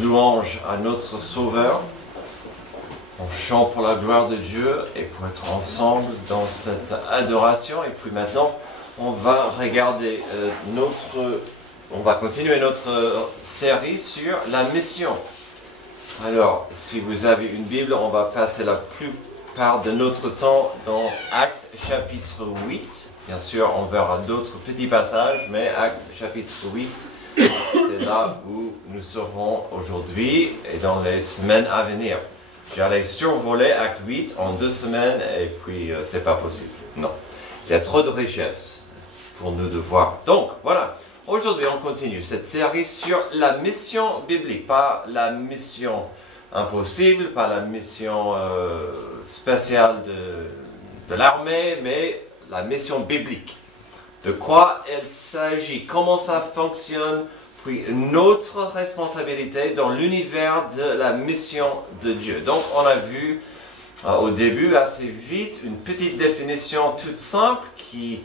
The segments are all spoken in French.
louange à notre Sauveur. On chante pour la gloire de Dieu et pour être ensemble dans cette adoration. Et puis maintenant, on va regarder on va continuer notre série sur la mission. Alors, si vous avez une Bible, on va passer la plupart de notre temps dans Actes chapitre 8. Bien sûr, on verra d'autres petits passages, mais Actes chapitre 8, c'est là où nous serons aujourd'hui et dans les semaines à venir. J'allais survoler Acte 8 en 2 semaines et puis c'est pas possible. Non, il y a trop de richesse pour nous de voir. Donc, voilà. Aujourd'hui, on continue cette série sur la mission biblique, pas la mission impossible, pas la mission spéciale de l'armée, mais la mission biblique. De quoi il s'agit, comment ça fonctionne, puis notre responsabilité dans l'univers de la mission de Dieu. Donc, on a vu au début, assez vite, une petite définition toute simple qui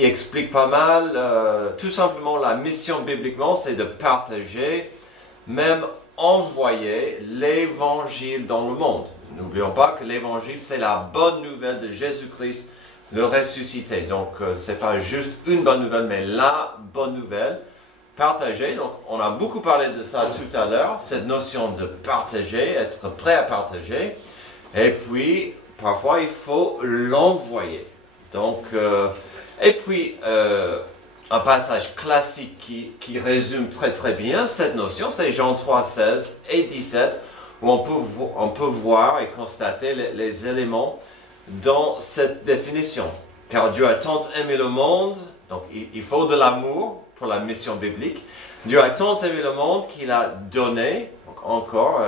explique pas mal. Tout simplement, la mission bibliquement, c'est de partager, même envoyer l'évangile dans le monde. N'oublions pas que l'évangile, c'est la bonne nouvelle de Jésus-Christ, le ressuscité. Donc, c'est pas juste une bonne nouvelle, mais la bonne nouvelle. Partager, donc on a beaucoup parlé de ça tout à l'heure, cette notion de partager, être prêt à partager. Et puis, parfois, il faut l'envoyer. Donc, et puis, un passage classique qui résume très très bien cette notion, c'est Jean 3, 16 et 17, où on peut voir et constater les éléments dans cette définition. Car Dieu a tant aimé le monde, donc il faut de l'amour pour la mission biblique. Dieu a tant aimé le monde qu'il a donné, donc encore,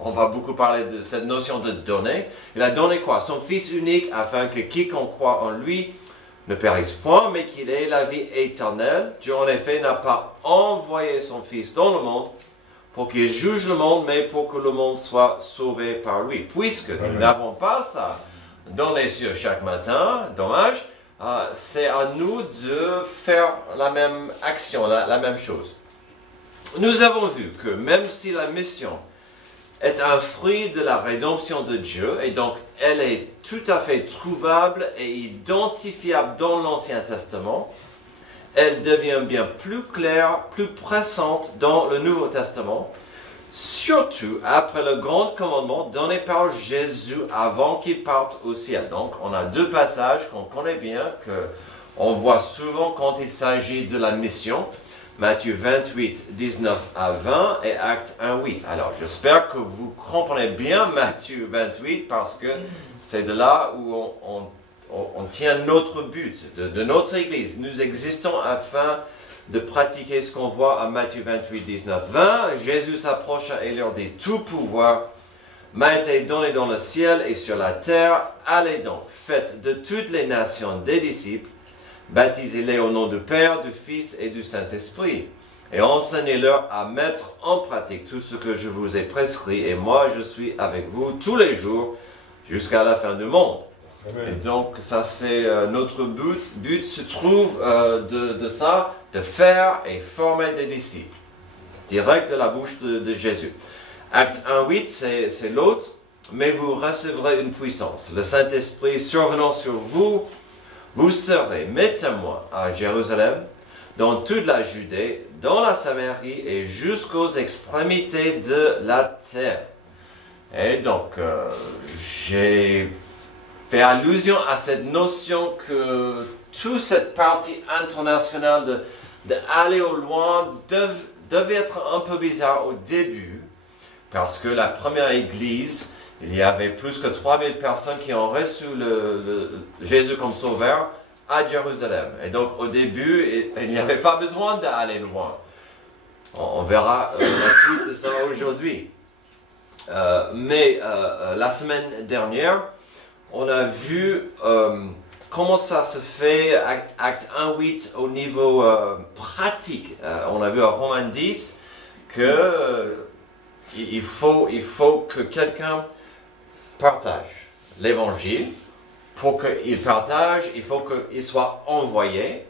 on va beaucoup parler de cette notion de donner. Il a donné quoi? Son Fils unique, afin que quiconque croit en lui ne périsse point, mais qu'il ait la vie éternelle. Dieu, en effet, n'a pas envoyé son Fils dans le monde pour qu'il juge le monde, mais pour que le monde soit sauvé par lui. Puisque nous n'avons pas ça dans les cieux chaque matin, dommage, c'est à nous de faire la même action, la même chose. Nous avons vu que même si la mission est un fruit de la rédemption de Dieu, et donc elle est tout à fait trouvable et identifiable dans l'Ancien Testament, elle devient bien plus claire, plus pressante dans le Nouveau Testament, surtout après le grand commandement donné par Jésus avant qu'il parte au ciel. Donc on a 2 passages qu'on connaît bien, qu'on voit souvent quand il s'agit de la mission. Matthieu 28, 19 à 20 et Actes 1, 8. Alors, j'espère que vous comprenez bien Matthieu 28 parce que c'est de là où on tient notre but de notre Église. Nous existons afin de pratiquer ce qu'on voit à Matthieu 28, 19, 20. Jésus s'approcha et leur dit, « Tout pouvoir m'a été donné dans le ciel et sur la terre. Allez donc, faites de toutes les nations des disciples, baptisez-les au nom du Père, du Fils et du Saint-Esprit, et enseignez-leur à mettre en pratique tout ce que je vous ai prescrit, et moi je suis avec vous tous les jours jusqu'à la fin du monde. » Et donc ça c'est notre but. But se trouve de ça, de faire et former des disciples, direct de la bouche de Jésus. Acte 1, 8, c'est l'autre. Mais vous recevrez une puissance, le Saint-Esprit survenant sur vous. Vous serez mes témoins à Jérusalem, dans toute la Judée, dans la Samarie et jusqu'aux extrémités de la terre. Et donc, j'ai fait allusion à cette notion que toute cette partie internationale d'aller au loin devait être un peu bizarre au début, parce que la première église, il y avait plus que 3000 personnes qui ont reçu Jésus comme sauveur à Jérusalem. Et donc au début, il n'y avait pas besoin d'aller loin. On verra la suite de ça aujourd'hui. Mais la semaine dernière, on a vu comment ça se fait, Acte 1, 8, au niveau pratique. On a vu à Romains 10 qu'il faut que quelqu'un partage l'évangile. Pour qu'il partage, il faut qu'il soit envoyé.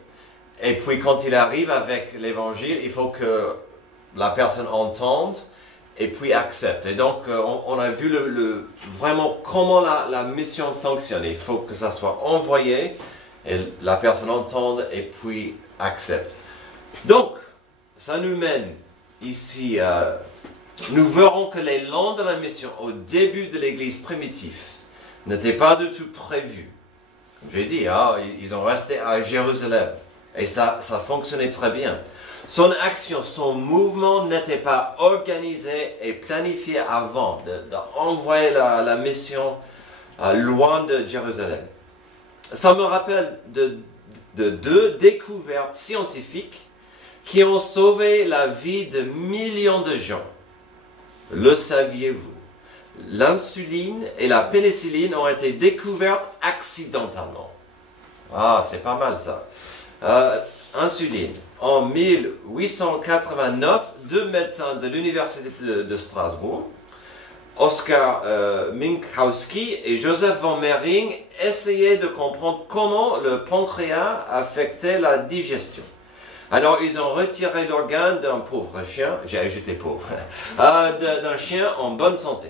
Et puis quand il arrive avec l'évangile, il faut que la personne entende et puis accepte. Et donc, on a vu vraiment comment la mission fonctionne. Il faut que ça soit envoyé, et la personne entende, et puis accepte. Donc, ça nous mène ici, nous verrons que les langues de la mission au début de l'Église primitive n'étaient pas du tout prévues. Comme j'ai dit, ils ont resté à Jérusalem, et ça fonctionnait très bien. Son action, son mouvement n'était pas organisé et planifié avant d'envoyer la mission loin de Jérusalem. Ça me rappelle de deux découvertes scientifiques qui ont sauvé la vie de millions de gens. Le saviez-vous? L'insuline et la pénicilline ont été découvertes accidentellement. Ah, c'est pas mal ça. Insuline. En 1889, deux médecins de l'Université de Strasbourg, Oskar Minkowski et Joseph von Mering, essayaient de comprendre comment le pancréas affectait la digestion. Alors, ils ont retiré l'organe d'un pauvre chien, j'étais pauvre, d'un chien en bonne santé.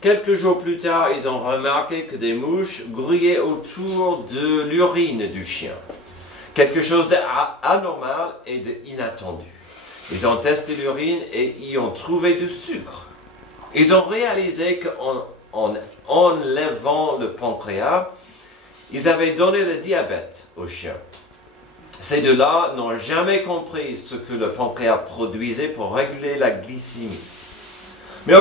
Quelques jours plus tard, ils ont remarqué que des mouches grouillaient autour de l'urine du chien. Quelque chose d'anormal et d'inattendu. Ils ont testé l'urine et y ont trouvé du sucre. Ils ont réalisé qu'en enlevant le pancréas, ils avaient donné le diabète au chien. Ces deux-là n'ont jamais compris ce que le pancréas produisait pour réguler la glycémie. Mais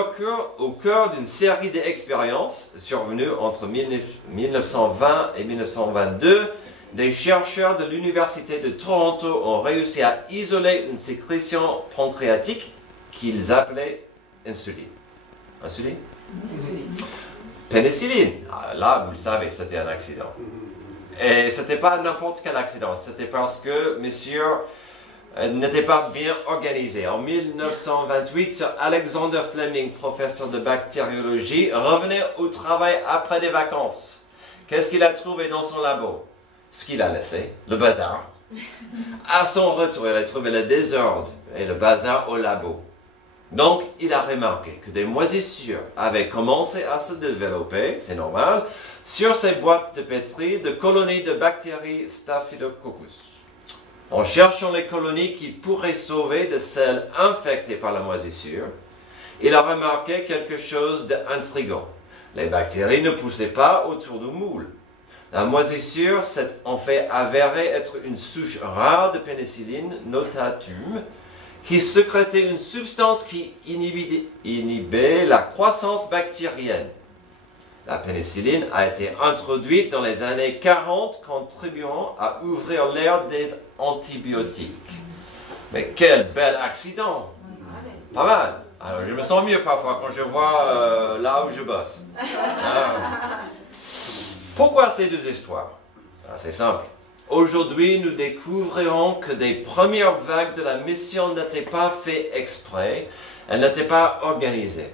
au cœur d'une série d'expériences survenues entre 1920 et 1922, des chercheurs de l'Université de Toronto ont réussi à isoler une sécrétion pancréatique qu'ils appelaient insuline. Insuline? Pénicilline. Là, vous le savez, c'était un accident. Et ce n'était pas n'importe quel accident, c'était parce que monsieur n'était pas bien organisé. En 1928, Sir Alexander Fleming, professeur de bactériologie, revenait au travail après des vacances. Qu'est-ce qu'il a trouvé dans son labo? Ce qu'il a laissé, le bazar. À son retour, il a trouvé le désordre et le bazar au labo. Donc, il a remarqué que des moisissures avaient commencé à se développer, c'est normal, sur ces boîtes de pétri de colonies de bactéries Staphylococcus. En cherchant les colonies qu'il pourrait sauver de celles infectées par la moisissure, il a remarqué quelque chose d'intriguant. Les bactéries ne poussaient pas autour du moule. La moisissure s'est en fait avérée être une souche rare de pénicilline, Notatum, qui sécrétait une substance qui inhibait la croissance bactérienne. La pénicilline a été introduite dans les années 40, contribuant à ouvrir l'ère des antibiotiques. Mais quel bel accident! Pas mal. Alors, je me sens mieux parfois quand je vois là où je bosse. Pourquoi ces deux histoires? C'est simple. Aujourd'hui, nous découvrirons que des premières vagues de la mission n'étaient pas faites exprès, elles n'étaient pas organisées.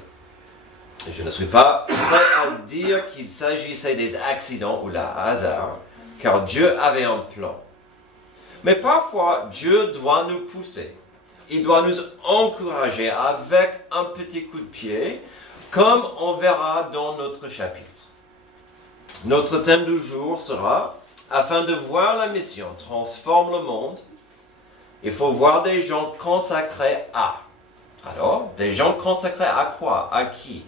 Je ne suis pas prêt à dire qu'il s'agissait des accidents ou d'un hasard, car Dieu avait un plan. Mais parfois, Dieu doit nous pousser. Il doit nous encourager avec un petit coup de pied, comme on verra dans notre chapitre. Notre thème du jour sera « Afin de voir la mission transforme le monde, il faut voir des gens consacrés à. » Alors, des gens consacrés à quoi? À qui?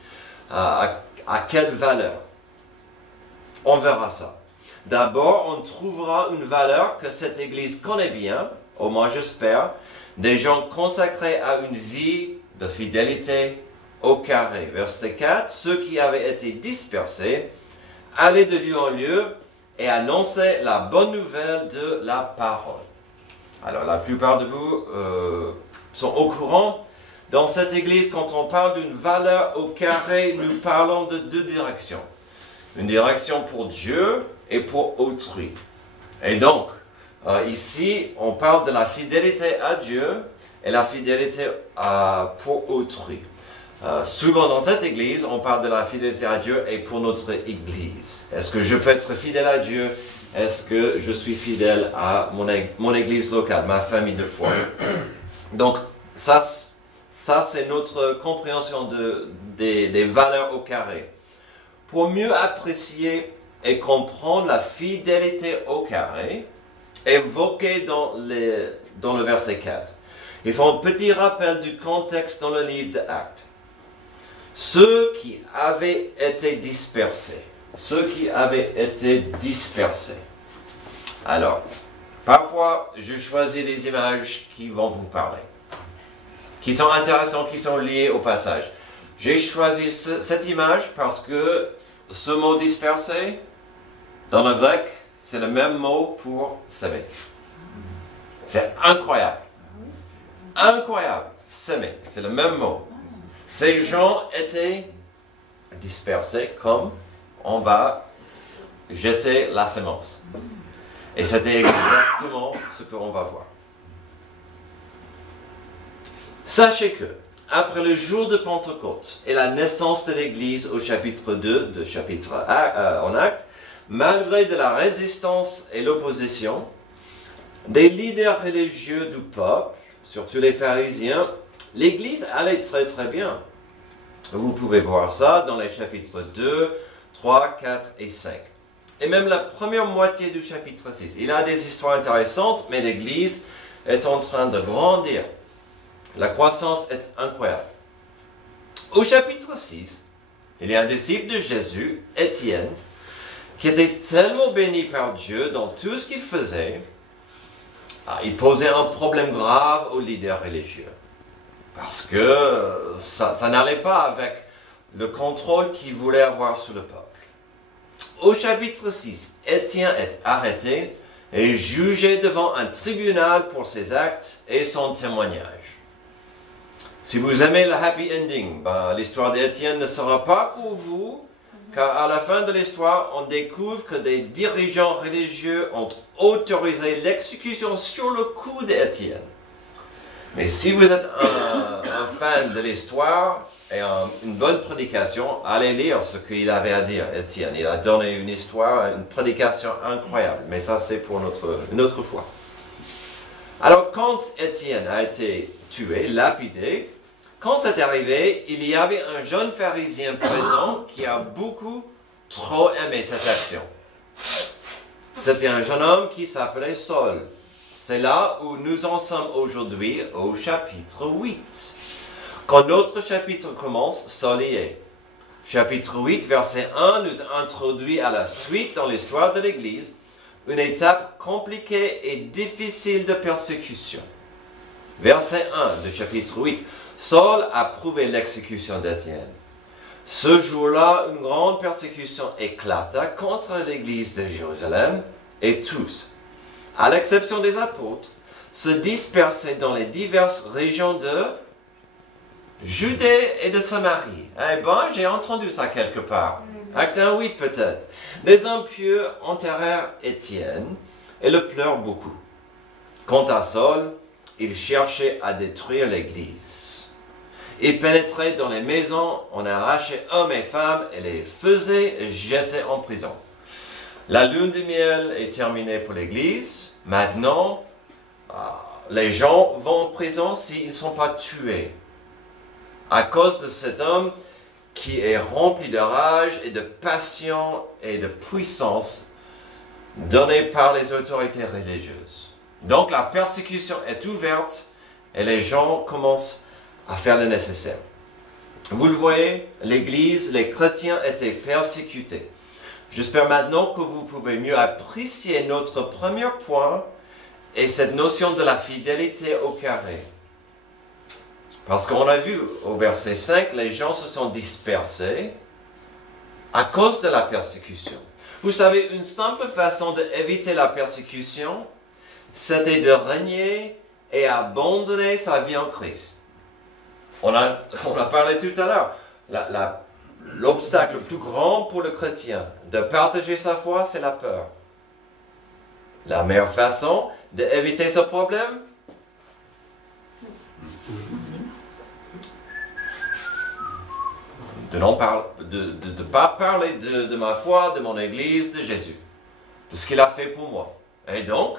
À quelle valeur? On verra ça. D'abord, on trouvera une valeur que cette Église connaît bien, au moins j'espère, des gens consacrés à une vie de fidélité au carré. Verset 4, ceux qui avaient été dispersés allaient de lieu en lieu et annonçaient la bonne nouvelle de la parole. Alors, la plupart de vous sont au courant. Dans cette Église, quand on parle d'une valeur au carré, nous parlons de deux directions. Une direction pour Dieu et pour autrui. Et donc, ici, on parle de la fidélité à Dieu et la fidélité pour autrui. Souvent dans cette Église, on parle de la fidélité à Dieu et pour notre Église. Est-ce que je peux être fidèle à Dieu? Est-ce que je suis fidèle à mon Église locale, ma famille de foi? Donc, ça Ça, c'est notre compréhension des valeurs au carré. Pour mieux apprécier et comprendre la fidélité au carré, évoquée dans le verset 4, il faut un petit rappel du contexte dans le livre d'Actes. Ceux qui avaient été dispersés. Alors, parfois, je choisis des images qui vont vous parler, qui sont intéressantes, qui sont liées au passage. J'ai choisi cette image parce que ce mot dispersé, dans le grec, c'est le même mot pour s'aimer. C'est incroyable. Incroyable. S'aimer, c'est le même mot. Ces gens étaient dispersés comme on va jeter la semence. Et c'était exactement ce qu'on va voir. Sachez que, après le jour de Pentecôte et la naissance de l'Église au chapitre 2 de chapitre en Actes, malgré de la résistance et l'opposition, des leaders religieux du peuple, surtout les pharisiens, l'Église allait très très bien. Vous pouvez voir ça dans les chapitres 2, 3, 4 et 5. Et même la première moitié du chapitre 6. Il y a des histoires intéressantes, mais l'Église est en train de grandir. La croissance est incroyable. Au chapitre 6, il y a un disciple de Jésus, Étienne, qui était tellement béni par Dieu dans tout ce qu'il faisait, il posait un problème grave aux leaders religieux. Parce que ça n'allait pas avec le contrôle qu'il voulait avoir sur le peuple. Au chapitre 6, Étienne est arrêté et jugé devant un tribunal pour ses actes et son témoignage. Si vous aimez le happy ending, l'histoire d'Étienne ne sera pas pour vous, car à la fin de l'histoire, on découvre que des dirigeants religieux ont autorisé l'exécution sur le coup d'Étienne. Mais si vous êtes un fan de l'histoire et une bonne prédication, allez lire ce qu'il avait à dire, Étienne. Il a donné une histoire, une prédication incroyable. Mais ça, c'est pour une autre fois. Alors, quand Étienne a été tué, lapidé, quand c'est arrivé, il y avait un jeune pharisien présent qui a beaucoup trop aimé cette action. C'était un jeune homme qui s'appelait Saul. C'est là où nous en sommes aujourd'hui au chapitre 8. Quand notre chapitre commence, Saul y est. Chapitre 8, verset 1 nous introduit à la suite dans l'histoire de l'Église une étape compliquée et difficile de persécution. Verset 1 du chapitre 8, Saul a prouvé l'exécution d'Étienne. Ce jour-là, une grande persécution éclata contre l'Église de Jérusalem et tous, à l'exception des apôtres, se dispersaient dans les diverses régions de Judée et de Samarie. J'ai entendu ça quelque part. Acte 1, 8 peut-être. Les impieux enterrèrent Étienne et le pleurent beaucoup. Quant à Saul, il cherchait à détruire l'Église. Il pénétrait dans les maisons, on arrachait hommes et femmes et les faisait jeter en prison. La lune de miel est terminée pour l'Église. Maintenant, les gens vont en prison s'ils ne sont pas tués. À cause de cet homme qui est rempli de rage et de passion et de puissance donnée par les autorités religieuses. Donc la persécution est ouverte et les gens commencent à faire le nécessaire. Vous le voyez, l'Église, les chrétiens étaient persécutés. J'espère maintenant que vous pouvez mieux apprécier notre premier point et cette notion de la fidélité au carré. Parce qu'on a vu au verset 5, les gens se sont dispersés à cause de la persécution. Vous savez, une simple façon d'éviter la persécution, c'était de régner et abandonner sa vie en Christ. On a parlé tout à l'heure. L'obstacle le plus grand pour le chrétien de partager sa foi, c'est la peur. La meilleure façon d'éviter ce problème, de ne pas parler de ma foi, de mon Église, de Jésus, de ce qu'il a fait pour moi. Et donc,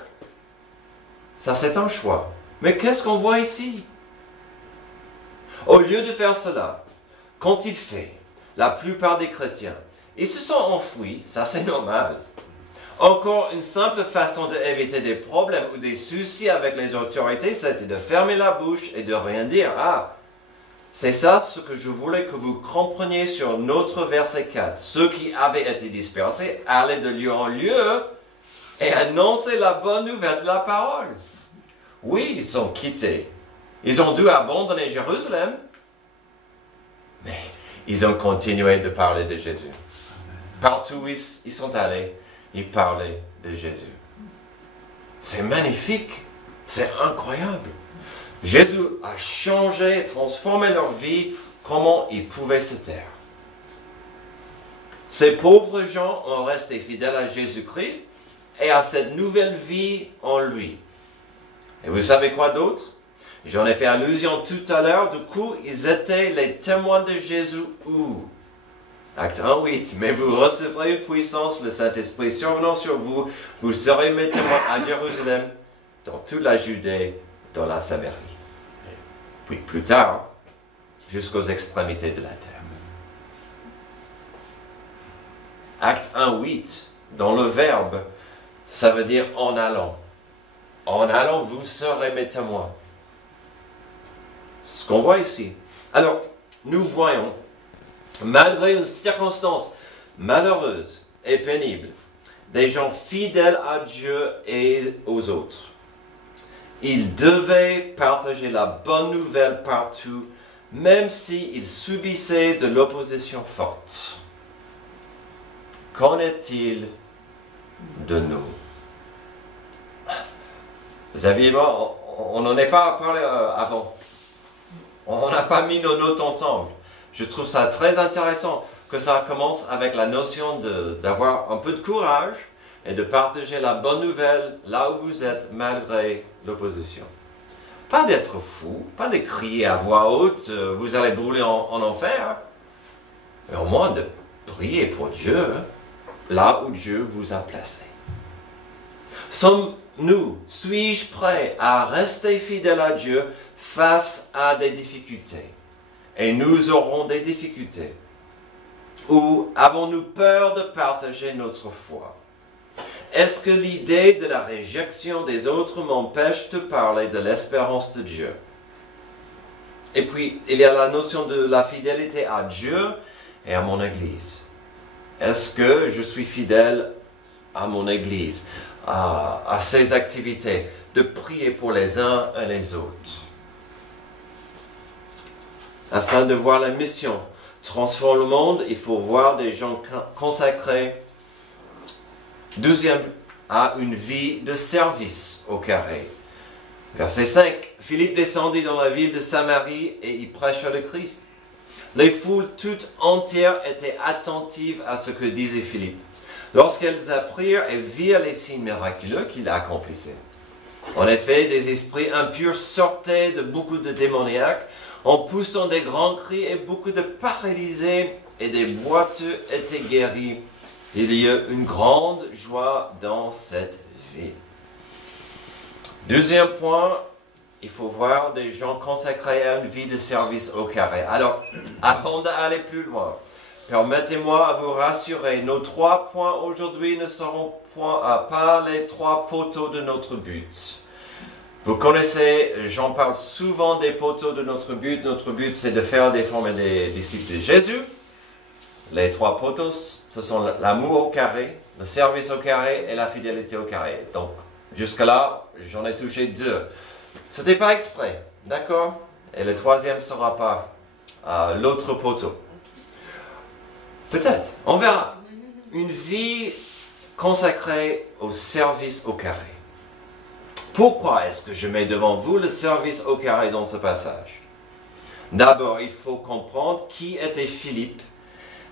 ça c'est un choix. Mais qu'est-ce qu'on voit ici? Au lieu de faire cela, quand il fait, la plupart des chrétiens, ils se sont enfouis, ça c'est normal. Encore une simple façon d'éviter des problèmes ou des soucis avec les autorités, c'était de fermer la bouche et de rien dire. Ah, c'est ça ce que je voulais que vous compreniez sur notre verset 4. Ceux qui avaient été dispersés allaient de lieu en lieu et annonçaient la bonne nouvelle de la parole. Oui, ils sont quittés. Ils ont dû abandonner Jérusalem, mais ils ont continué de parler de Jésus. Partout où ils sont allés, ils parlaient de Jésus. C'est magnifique, c'est incroyable. Jésus a changé, transformé leur vie, comment ils pouvaient se taire. Ces pauvres gens ont resté fidèles à Jésus-Christ et à cette nouvelle vie en lui. Et vous savez quoi d'autre? J'en ai fait allusion tout à l'heure. Du coup, ils étaient les témoins de Jésus où? Acte 1:8. Mais vous recevrez une puissance, le Saint-Esprit survenant sur vous. Vous serez mes témoins à Jérusalem, dans toute la Judée, dans la Samarie. Puis plus tard, jusqu'aux extrémités de la terre. Acte 1:8, dans le verbe, ça veut dire en allant. En allant, vous serez mes témoins. Ce qu'on voit ici. Alors, nous voyons, malgré une circonstance malheureuse et pénible, des gens fidèles à Dieu et aux autres. Ils devaient partager la bonne nouvelle partout, même s'ils subissaient de l'opposition forte. Qu'en est-il de nous? Xavier et moi, on n'en est pas parlé avant. On n'a pas mis nos notes ensemble. Je trouve ça très intéressant que ça commence avec la notion d'avoir un peu de courage et de partager la bonne nouvelle là où vous êtes malgré l'opposition. Pas d'être fou, pas de crier à voix haute, vous allez brûler en enfer, mais au moins de prier pour Dieu là où Dieu vous a placé. Sommes-nous, suis-je prêt à rester fidèle à Dieu face à des difficultés? Et nous aurons des difficultés. Ou avons-nous peur de partager notre foi? Est-ce que l'idée de la réjection des autres m'empêche de parler de l'espérance de Dieu? Et puis, il y a la notion de la fidélité à Dieu et à mon Église. Est-ce que je suis fidèle à mon Église, à ses activités, de prier pour les uns et les autres? Afin de voir la mission transformer le monde, il faut voir des gens consacrés. Deuxième, à une vie de service au carré. Verset 5. Philippe descendit dans la ville de Samarie et y prêcha le Christ. Les foules toutes entières étaient attentives à ce que disait Philippe, lorsqu'elles apprirent et virent les signes miraculeux qu'il accomplissait. En effet, des esprits impurs sortaient de beaucoup de démoniaques, en poussant des grands cris, et beaucoup de paralysés et des boiteux étaient guéris. Il y a une grande joie dans cette ville. Deuxième point, il faut voir des gens consacrés à une vie de service au carré. Alors, avant d'aller plus loin, permettez-moi à vous rassurer, nos 3 points aujourd'hui ne seront pas les 3 poteaux de notre but. Vous connaissez, j'en parle souvent des poteaux de notre but. Notre but, c'est de faire des formes des disciples de Jésus. Les 3 poteaux, ce sont l'amour au carré, le service au carré et la fidélité au carré. Donc, jusque-là, j'en ai touché 2. Ce n'était pas exprès, d'accord? Et le 3e ne sera pas l'autre poteau. Peut-être, on verra. Une vie consacrée au service au carré. Pourquoi est-ce que je mets devant vous le service au carré dans ce passage? D'abord, il faut comprendre qui était Philippe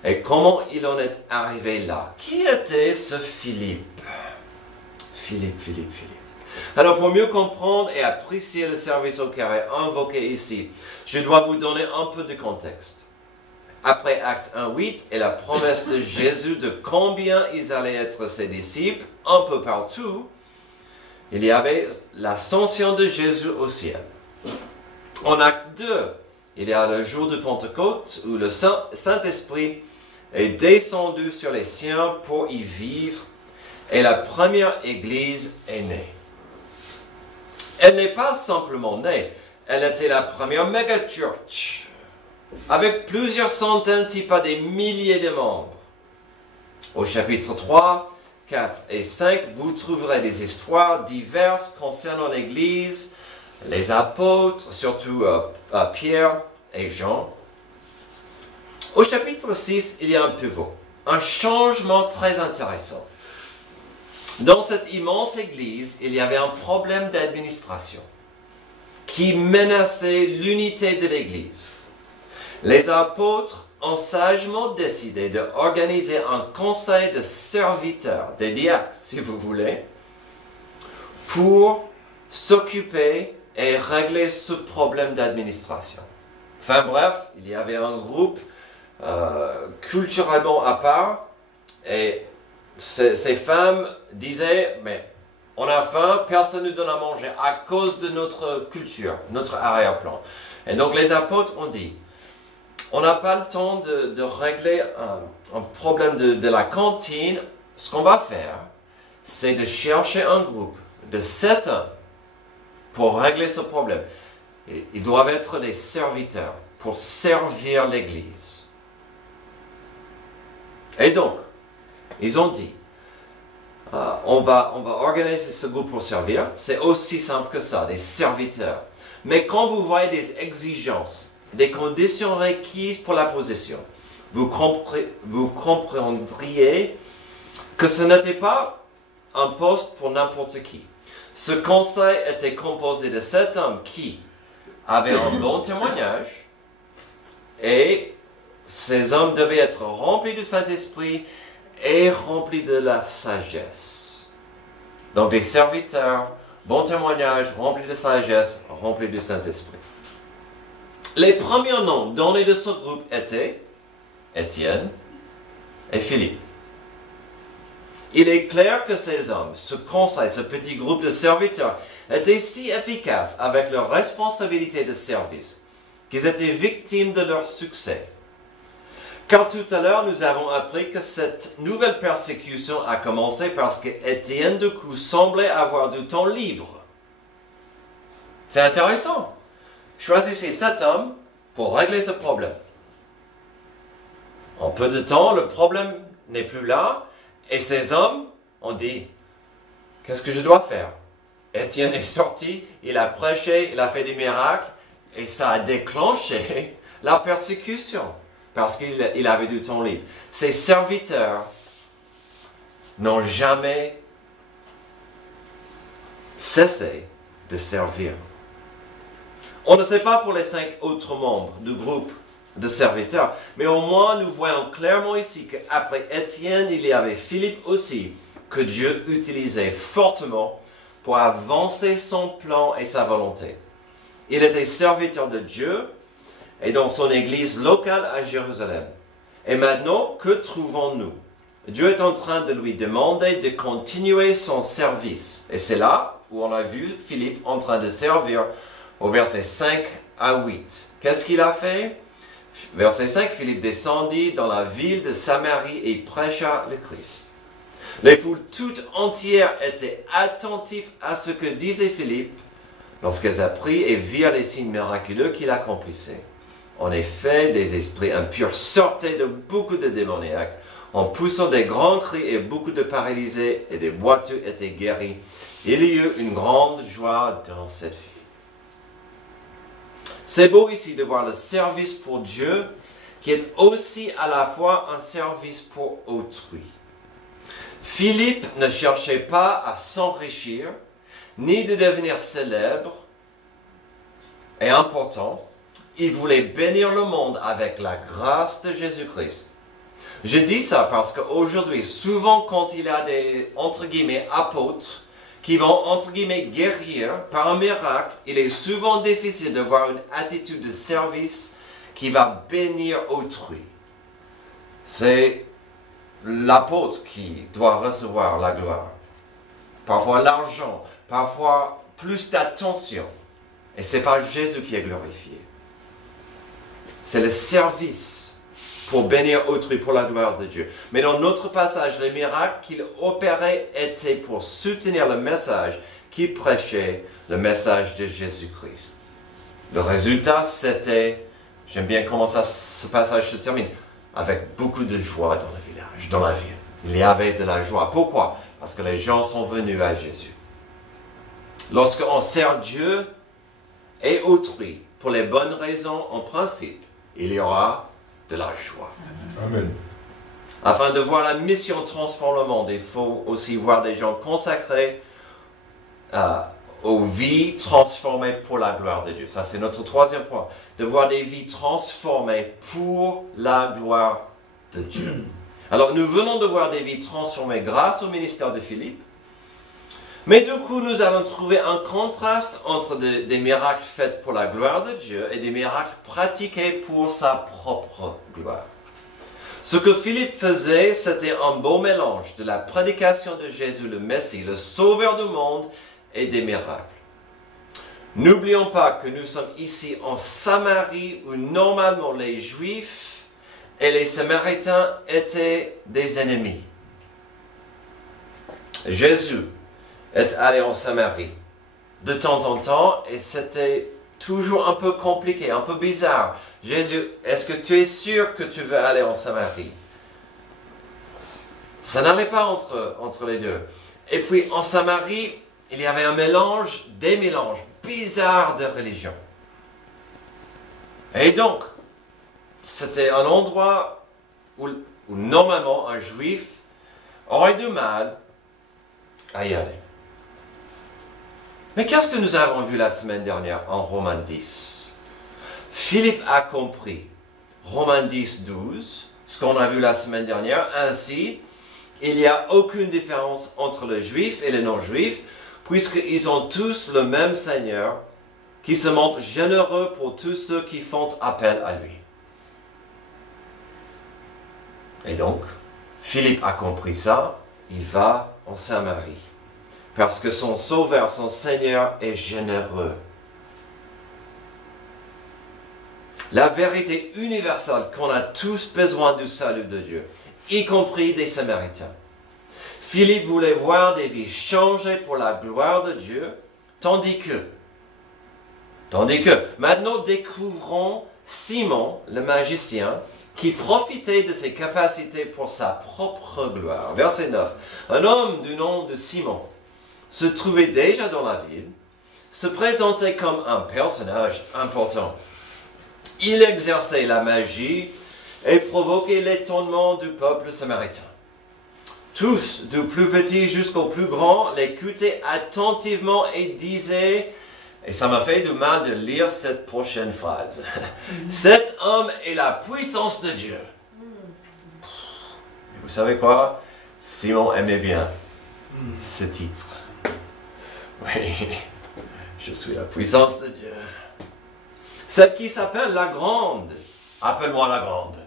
et comment il en est arrivé là. Qui était ce Philippe? Philippe. Alors, pour mieux comprendre et apprécier le service au carré invoqué ici, je dois vous donner un peu de contexte. Après Acte 1:8 et la promesse de Jésus de combien ils allaient être ses disciples un peu partout, il y avait l'ascension de Jésus au ciel. En Acte 2, il y a le jour de Pentecôte où le Saint-Esprit est descendu sur les siens pour y vivre et la première Église est née. Elle n'est pas simplement née, elle était la première méga-church, avec plusieurs centaines, si pas des milliers de membres. Au chapitre 3, 4 et 5, vous trouverez des histoires diverses concernant l'Église, les apôtres, surtout Pierre et Jean. Au chapitre 6, il y a un pivot, un changement très intéressant. Dans cette immense Église, il y avait un problème d'administration qui menaçait l'unité de l'Église. Les apôtres ont sagement décidé d'organiser un conseil de serviteurs, des diacres si vous voulez, pour s'occuper et régler ce problème d'administration. Enfin bref, il y avait un groupe culturellement à part et ces femmes disaient, mais on a faim, personne ne nous donne à manger à cause de notre culture, notre arrière-plan. Et donc les apôtres ont dit, on n'a pas le temps de régler un problème de la cantine. Ce qu'on va faire, c'est de chercher un groupe de 7 hommes pour régler ce problème. Et ils doivent être des serviteurs pour servir l'Église. Et donc, ils ont dit, on va organiser ce groupe pour servir. C'est aussi simple que ça, des serviteurs. Mais quand vous voyez des exigences, des conditions requises pour la position, vous comprendriez que ce n'était pas un poste pour n'importe qui. Ce conseil était composé de 7 hommes qui avaient un bon témoignage et ces hommes devaient être remplis du Saint-Esprit et remplis de la sagesse. Donc des serviteurs, bon témoignage, remplis de sagesse, remplis du Saint-Esprit. Les premiers noms donnés de ce groupe étaient Étienne et Philippe. Il est clair que ces hommes, ce conseil, ce petit groupe de serviteurs, étaient si efficaces avec leurs responsabilités de service qu'ils étaient victimes de leur succès. Car tout à l'heure, nous avons appris que cette nouvelle persécution a commencé parce qu'Étienne, du coup, semblait avoir du temps libre. C'est intéressant. Choisissez 7 hommes pour régler ce problème. En peu de temps, le problème n'est plus là et ces hommes ont dit, qu'est-ce que je dois faire? Étienne est sorti, il a prêché, il a fait des miracles et ça a déclenché la persécution parce qu'il avait du temps libre. Ces serviteurs n'ont jamais cessé de servir. On ne sait pas pour les 5 autres membres du groupe de serviteurs, mais au moins nous voyons clairement ici qu'après Étienne, il y avait Philippe aussi, que Dieu utilisait fortement pour avancer son plan et sa volonté. Il était serviteur de Dieu et dans son église locale à Jérusalem. Et maintenant, que trouvons-nous? Dieu est en train de lui demander de continuer son service. Et c'est là où on a vu Philippe en train de servir au verset 5 à 8. Qu'est-ce qu'il a fait? Verset 5, Philippe descendit dans la ville de Samarie et prêcha le Christ. Les foules toutes entières étaient attentives à ce que disait Philippe lorsqu'elles apprirent et virent les signes miraculeux qu'il accomplissait. En effet, des esprits impurs sortaient de beaucoup de démoniaques en poussant des grands cris et beaucoup de paralysés et des boiteux étaient guéris. Il y eut une grande joie dans cette ville. C'est beau ici de voir le service pour Dieu qui est aussi à la fois un service pour autrui. Philippe ne cherchait pas à s'enrichir, ni de devenir célèbre et important. Il voulait bénir le monde avec la grâce de Jésus-Christ. Je dis ça parce qu'aujourd'hui, souvent quand il y a des, entre guillemets, apôtres, qui vont, entre guillemets, guérir par un miracle, il est souvent difficile de voir une attitude de service qui va bénir autrui. C'est l'apôtre qui doit recevoir la gloire. Parfois l'argent, parfois plus d'attention. Et ce n'est pas Jésus qui est glorifié. C'est le service pour bénir autrui, pour la gloire de Dieu. Mais dans notre passage, les miracles qu'il opérait étaient pour soutenir le message qu'il prêchait, le message de Jésus-Christ. Le résultat, c'était, j'aime bien comment ce passage se termine, avec beaucoup de joie dans le village, dans la ville. Il y avait de la joie. Pourquoi? Parce que les gens sont venus à Jésus. Lorsqu'on sert Dieu et autrui pour les bonnes raisons en principe, il y aura de la joie. Amen. Afin de voir la mission transformer le monde, il faut aussi voir des gens consacrés aux vies transformées pour la gloire de Dieu. Ça, c'est notre troisième point. De voir des vies transformées pour la gloire de Dieu. Alors, nous venons de voir des vies transformées grâce au ministère de Philippe. Mais du coup, nous allons trouver un contraste entre des miracles faits pour la gloire de Dieu et des miracles pratiqués pour sa propre gloire. Ce que Philippe faisait, c'était un beau mélange de la prédication de Jésus le Messie, le Sauveur du monde, et des miracles. N'oublions pas que nous sommes ici en Samarie où normalement les Juifs et les Samaritains étaient des ennemis. Jésus est allé en Samarie de temps en temps et c'était toujours un peu compliqué, un peu bizarre. Jésus, est-ce que tu es sûr que tu veux aller en Samarie? Ça n'allait pas entre les deux. Et puis en Samarie, il y avait des mélanges bizarres de religions. Et donc, c'était un endroit où normalement un juif aurait du mal à y aller. Mais qu'est-ce que nous avons vu la semaine dernière en Romains 10? Philippe a compris, Romains 10, 12, ce qu'on a vu la semaine dernière. Ainsi, il n'y a aucune différence entre les juifs et les non-juifs, puisqu'ils ont tous le même Seigneur, qui se montre généreux pour tous ceux qui font appel à lui. Et donc, Philippe a compris ça, il va en Samarie. Parce que son Sauveur, son Seigneur est généreux. La vérité universelle qu'on a tous besoin du salut de Dieu, y compris des Samaritains. Philippe voulait voir des vies changées pour la gloire de Dieu, tandis que, maintenant découvrons Simon, le magicien, qui profitait de ses capacités pour sa propre gloire. Verset 9. Un homme du nom de Simon se trouvait déjà dans la ville, se présentait comme un personnage important. Il exerçait la magie et provoquait l'étonnement du peuple samaritain. Tous, du plus petit jusqu'au plus grand, l'écoutaient attentivement et disaient, et ça m'a fait du mal de lire cette prochaine phrase, « Cet homme est la puissance de Dieu. » Vous savez quoi? Simon aimait bien ce titre. Oui, je suis la puissance de Dieu. Celle qui s'appelle la grande. Appelle-moi la grande.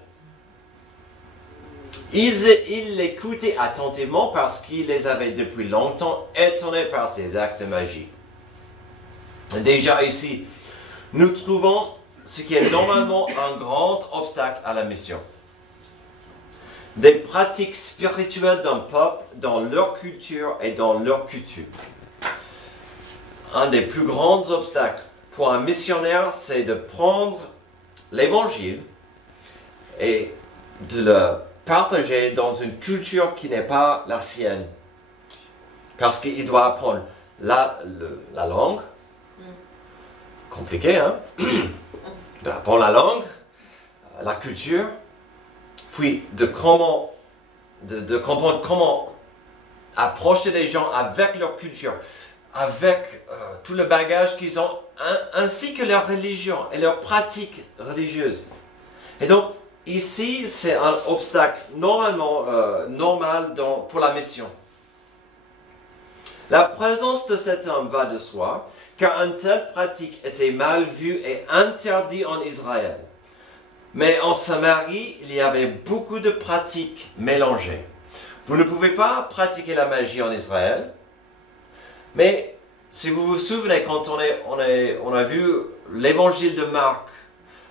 Il l'écoutait attentivement parce qu'il les avait depuis longtemps étonnés par ses actes de magie. Déjà ici, nous trouvons ce qui est normalement un grand obstacle à la mission. Des pratiques spirituelles d'un peuple dans leur culture et dans leur coutume. Un des plus grands obstacles pour un missionnaire, c'est de prendre l'évangile et de le partager dans une culture qui n'est pas la sienne. Parce qu'il doit apprendre la langue, compliqué, hein? D'apprendre la langue, la culture, puis de comprendre comment approcher les gens avec leur culture, avec tout le bagage qu'ils ont, ainsi que leur religion et leurs pratiques religieuses. Et donc, ici, c'est un obstacle normal pour la mission. La présence de cet homme va de soi, car une telle pratique était mal vue et interdite en Israël. Mais en Samarie, il y avait beaucoup de pratiques mélangées. Vous ne pouvez pas pratiquer la magie en Israël, mais si vous vous souvenez, quand on a vu l'évangile de Marc,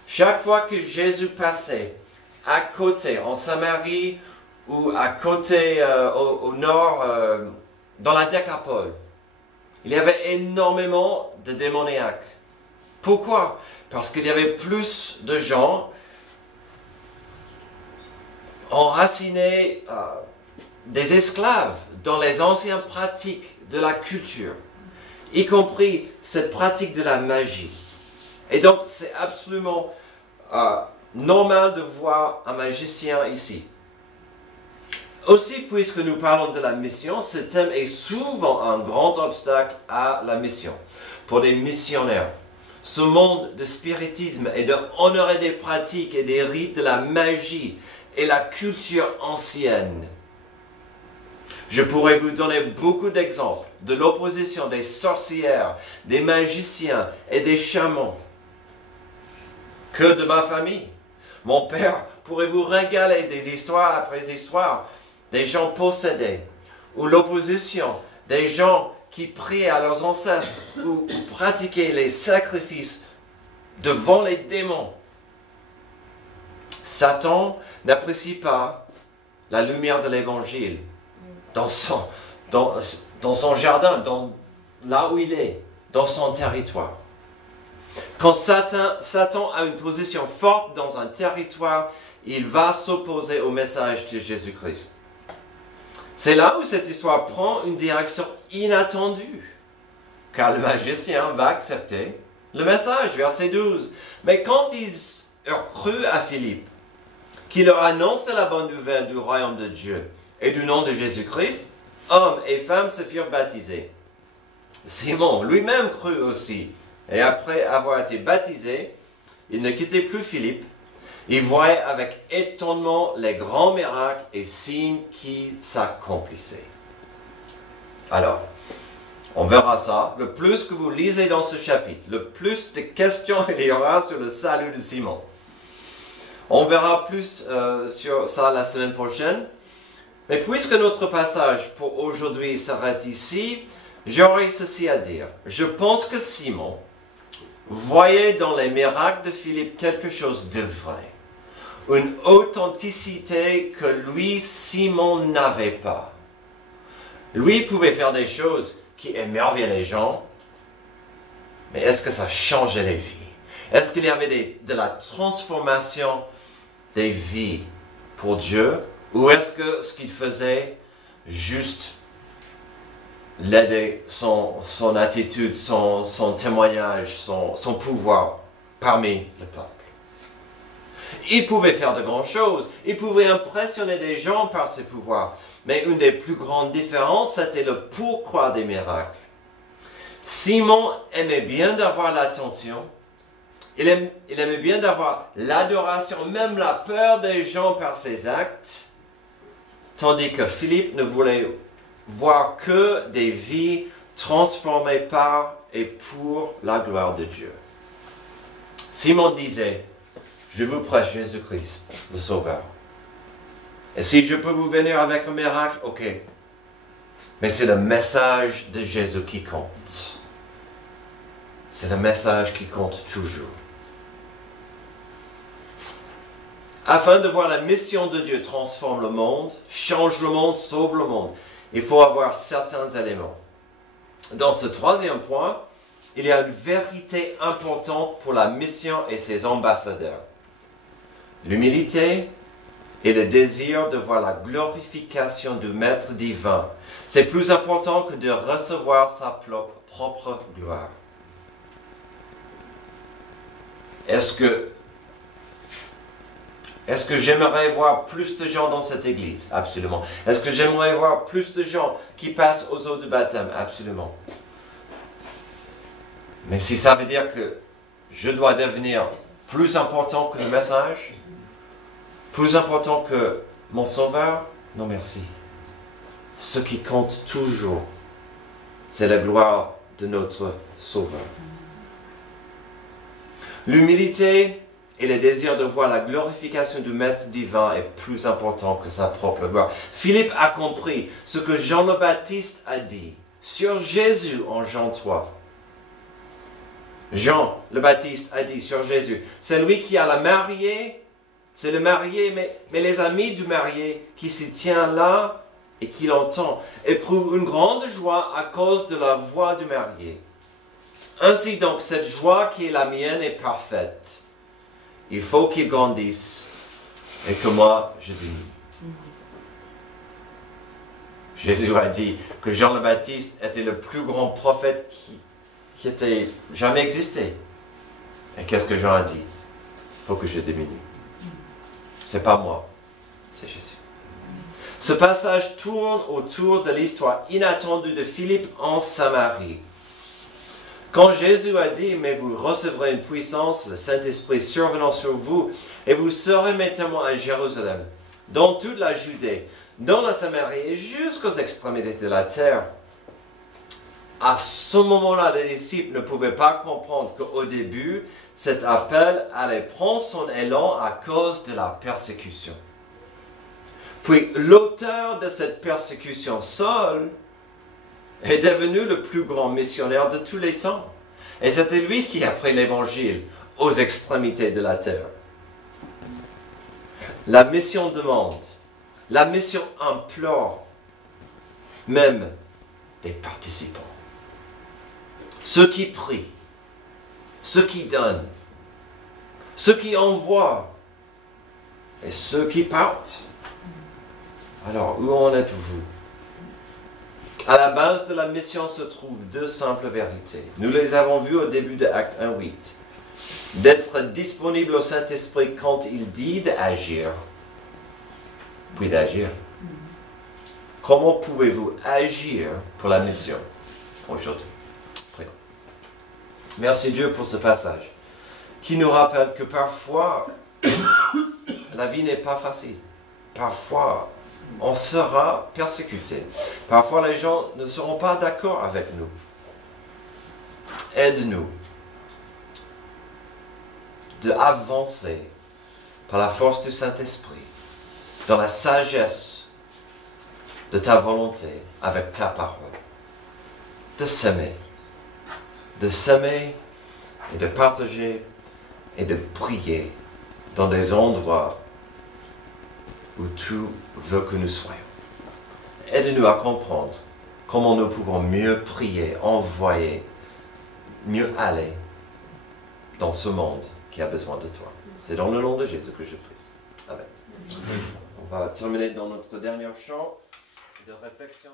Chaque fois que Jésus passait à côté, en Samarie ou à côté au nord, dans la Décapole, il y avait énormément de démoniaques. Pourquoi? Parce qu'il y avait plus de gens enracinés, des esclaves dans les anciennes pratiques de la culture, y compris cette pratique de la magie. Et donc, c'est absolument normal de voir un magicien ici. Aussi, puisque nous parlons de la mission, ce thème est souvent un grand obstacle à la mission pour les missionnaires. Ce monde de spiritisme et d'honorer des pratiques et des rites de la magie et la culture ancienne. Je pourrais vous donner beaucoup d'exemples de l'opposition des sorcières, des magiciens et des chamans. Que de ma famille. Mon père pourrait vous régaler des histoires après histoires, des gens possédés, ou l'opposition des gens qui priaient à leurs ancêtres ou pratiquaient les sacrifices devant les démons. Satan n'apprécie pas la lumière de l'évangile dans son jardin, là où il est, dans son territoire. Quand Satan a une position forte dans un territoire, il va s'opposer au message de Jésus-Christ. C'est là où cette histoire prend une direction inattendue, car le magicien va accepter le message, verset 12. Mais quand ils eurent cru à Philippe, qui leur annonçait la bonne nouvelle du royaume de Dieu et du nom de Jésus-Christ, hommes et femmes se firent baptiser. Simon lui-même crut aussi, et après avoir été baptisé, il ne quittait plus Philippe. Il voyait avec étonnement les grands miracles et signes qui s'accomplissaient. Alors, on verra ça. Le plus que vous lisez dans ce chapitre, le plus de questions il y aura sur le salut de Simon. On verra plus sur ça la semaine prochaine. Mais puisque notre passage pour aujourd'hui s'arrête ici, j'aurai ceci à dire. Je pense que Simon voyait dans les miracles de Philippe quelque chose de vrai. Une authenticité que lui, Simon, n'avait pas. Lui pouvait faire des choses qui émerveillaient les gens, mais est-ce que ça changeait les vies? Est-ce qu'il y avait de la transformation des vies pour Dieu? Ou est-ce que ce qu'il faisait, juste l'aider, son attitude, son témoignage, son pouvoir parmi le peuple? Il pouvait faire de grandes choses, il pouvait impressionner les gens par ses pouvoirs, mais une des plus grandes différences, c'était le pourquoi des miracles. Simon aimait bien d'avoir l'attention, il aimait bien d'avoir l'adoration, même la peur des gens par ses actes, tandis que Philippe ne voulait voir que des vies transformées par et pour la gloire de Dieu. Simon disait, je vous prêche Jésus-Christ, le Sauveur. Et si je peux vous bénir avec un miracle, ok. Mais c'est le message de Jésus qui compte. C'est le message qui compte toujours. Afin de voir la mission de Dieu transforme le monde, change le monde, sauve le monde, il faut avoir certains éléments. Dans ce troisième point, il y a une vérité importante pour la mission et ses ambassadeurs. L'humilité et le désir de voir la glorification du Maître divin. C'est plus important que de recevoir sa propre gloire. Est-ce que j'aimerais voir plus de gens dans cette église? Absolument. Est-ce que j'aimerais voir plus de gens qui passent aux eaux de baptême? Absolument. Mais si ça veut dire que je dois devenir plus important que le message, plus important que mon Sauveur, non merci. Ce qui compte toujours, c'est la gloire de notre Sauveur. L'humilité et le désir de voir la glorification du Maître divin est plus important que sa propre gloire. Philippe a compris ce que Jean le Baptiste a dit sur Jésus en Jean 3. Jean le Baptiste a dit sur Jésus, c'est lui qui a la mariée, c'est le marié, mais les amis du marié qui s'y tient là et qui l'entend éprouvent une grande joie à cause de la voix du marié. Ainsi donc, cette joie qui est la mienne est parfaite. Il faut qu'il grandisse et que moi, je diminue. Jésus a dit que Jean le Baptiste était le plus grand prophète qui ait jamais existé. Et qu'est-ce que Jean a dit? Il faut que je diminue. C'est pas moi, c'est Jésus. Ce passage tourne autour de l'histoire inattendue de Philippe en Samarie. Quand Jésus a dit, mais vous recevrez une puissance, le Saint-Esprit survenant sur vous, et vous serez mes témoins à Jérusalem, dans toute la Judée, dans la Samarie et jusqu'aux extrémités de la terre. À ce moment-là, les disciples ne pouvaient pas comprendre qu'au début, cet appel allait prendre son élan à cause de la persécution. Puis l'auteur de cette persécution, Saul, est devenu le plus grand missionnaire de tous les temps. Et c'était lui qui a pris l'évangile aux extrémités de la terre. La mission demande, la mission implore même des participants. Ceux qui prient, ceux qui donnent, ceux qui envoient et ceux qui partent. Alors, où en êtes-vous? À la base de la mission se trouvent deux simples vérités. Nous les avons vues au début de Acte 1:8. D'être disponible au Saint-Esprit quand il dit d'agir, puis d'agir. Comment pouvez-vous agir pour la mission aujourd'hui? Prions. Merci Dieu pour ce passage qui nous rappelle que parfois la vie n'est pas facile. Parfois on sera persécuté. Parfois les gens ne seront pas d'accord avec nous. Aide-nous d'avancer par la force du Saint-Esprit dans la sagesse de ta volonté avec ta parole. De s'aimer et de partager et de prier dans des endroits où tu veux que nous soyons. Aide-nous à comprendre comment nous pouvons mieux prier, envoyer, mieux aller dans ce monde qui a besoin de toi. C'est dans le nom de Jésus que je prie. Amen. On va terminer dans notre dernier chant de réflexion.